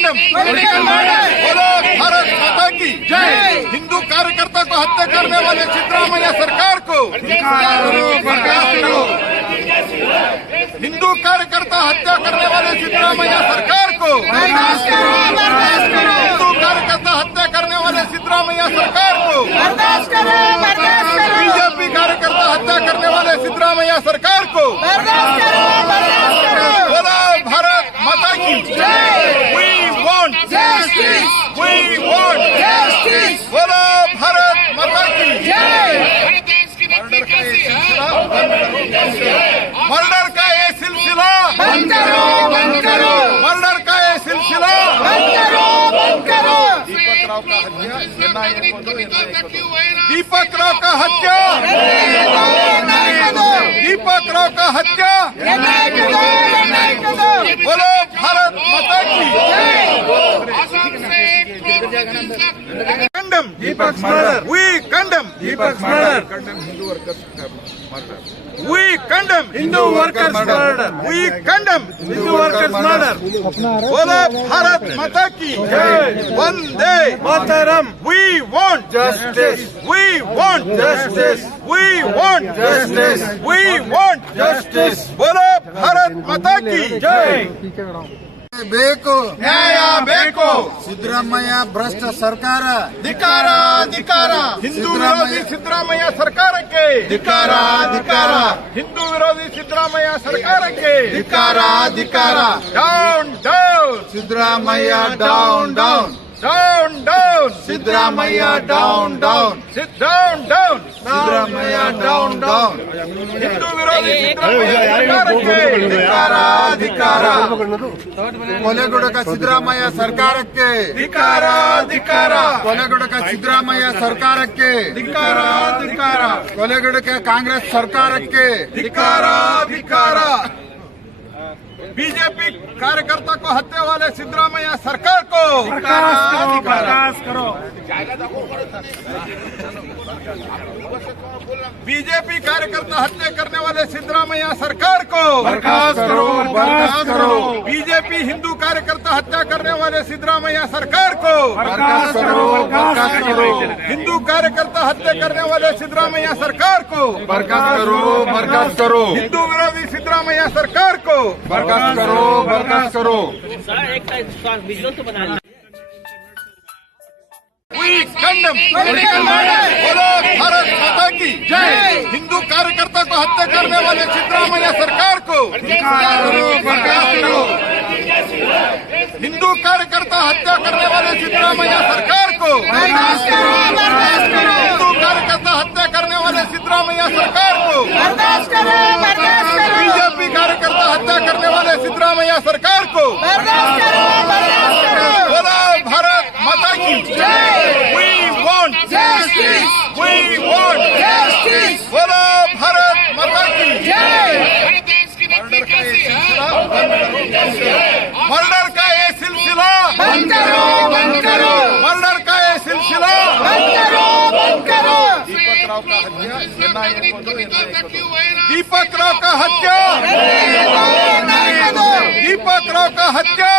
Condemn. बोलो भारत माता की जय। हिंदू कार्यकर्ता को हत्या करने वाले सिद्धरामैया सरकार को बर्खास्त करो। हिंदू कार्यकर्ता हत्या करने वाले सिद्धरामैया सरकार को बर्खास्त करो। हिंदू कार्यकर्ता हत्या करने वाले सिद्धरामैया सरकार को बर्खास्त करो। बीजेपी कार्यकर्ता हत्या करने वाले सिद्धरामैया सरकार को बर्खास्त करो। बोलो भारत माता की जय। We want justice. We want justice. बोलो भारत माता की जय। मर्डर का ये सिलसिला बंद करो, बंद करो। मर्डर का ये सिलसिला बंद करो, बंद करो। दीपक राव का हत्या, दीपक राव का हत्या, दीपक राव का हत्या। बोलो भारत माता की condemn Deepak's murder. We condemn Deepak's murder. Hindu workers murder. We condemn Hindu workers murder. We condemn Hindu workers murder. बोलो भारत माता की जय। वंदे Mataram. We want Justice. We want Justice. We want Justice. We want Justice. बोलो भारत माता की जय। ಬೇಕು ನ್ಯಾಯ ಬೇಕು। ಸಿದ್ದರಾಮಯ್ಯ ಭ್ರಷ್ಟ ಸರ್ಕಾರ ಧಿಕ್ಕಾರ ಧಿಕ್ಕಾರ। ಹಿಂದೂ ವಿರೋಧಿ ಸಿದ್ದರಾಮಯ್ಯ ಸರ್ಕಾರಕ್ಕೆ ಧಿಕ್ಕಾರ ಧಿಕ್ಕಾರ ಹಿಂದೂ ವಿರೋಧಿ ಸಿದ್ದರಾಮಯ್ಯ ಸರ್ಕಾರಕ್ಕೆ ಧಿಕ್ಕಾರ ಧಿಕ್ಕಾರ down down Siddaramaiah down down down down Siddaramaiah down down down down Siddaramaiah down down Hindu ವಿರೋಧಿ ಸಿದ್ದರಾಮಯ್ಯ ಸರ್ಕಾರಕ್ಕೆ ಧಿಕ್ಕಾರ ಧಿಕ್ಕಾರ ಕೊಲೆಗುಡಕ ಸಿದ್ದರಾಮಯ್ಯ ಸರ್ಕಾರಕ್ಕೆ ಧಿಕ್ಕಾರ ಧಿಕ್ಕಾರ ಕೊಲೆಗುಡಕ ಸಿದ್ದರಾಮಯ್ಯ ಸರ್ಕಾರಕ್ಕೆ ಧಿಕ್ಕಾರ ಧಿಕ್ಕಾರ ಕೊಲೆಗುಡಕ ಕಾಂಗ್ರೆಸ್ ಸರ್ಕಾರಕ್ಕೆ ಧಿಕ್ಕಾರ ಧಿಕ್ಕಾರ। बीजेपी कार्यकर्ता को हत्या वाले सिद्धरामैया सरकार को बर्खास्त करो। बीजेपी कार्यकर्ता हत्या करने वाले सिद्धरामैया सरकार को बर्खास्त करो, बर्खास्त करो। बीजेपी हिंदू कार्यकर्ता हत्या करने वाले सिद्धरामैया सरकार को बर्खास्त करो, बर्खास्त करो। हिंदू कार्यकर्ता हत्या करने वाले सिद्धरामैया सरकार को बर्खास्त करो, बर्खास्त करो। हिंदू विरोधी सिद्धरामैया सरकार को बर्खास्त करो, बर्खास्त करो। We condemn बोलो भारत माता की जय। हिंदू कार्यकर्ता को हत्या करने वाले सिद्धरामैया सरकार को बर्खास्त करो। हिंदू कार्यकर्ता हत्या करने वाले सिद्धरामैया सरकार को बर्खास्त करो, बर्खास्त करो। हिंदू कार्यकर्ता हत्या करने वाले सिद्धरामैया सरकार को बर्खास्त करो, बर्खास्त करो। बीजेपी कार्यकर्ता हत्या करने वाले सिद्धरामैया सरकार को बर्खास्त करो, बर्खास्त करो। बोलो भारत माता की जय। We want Justice. We want Justice. बोलो भारत माता की जय। मर्डर का ये सिलसिला बंद करो, बंद करो। मर्डर का ये सिलसिला बंद करो, बंद करो। दीपक राव का हत्या, दीपक राव का हत्या, दीपक राव का हत्या।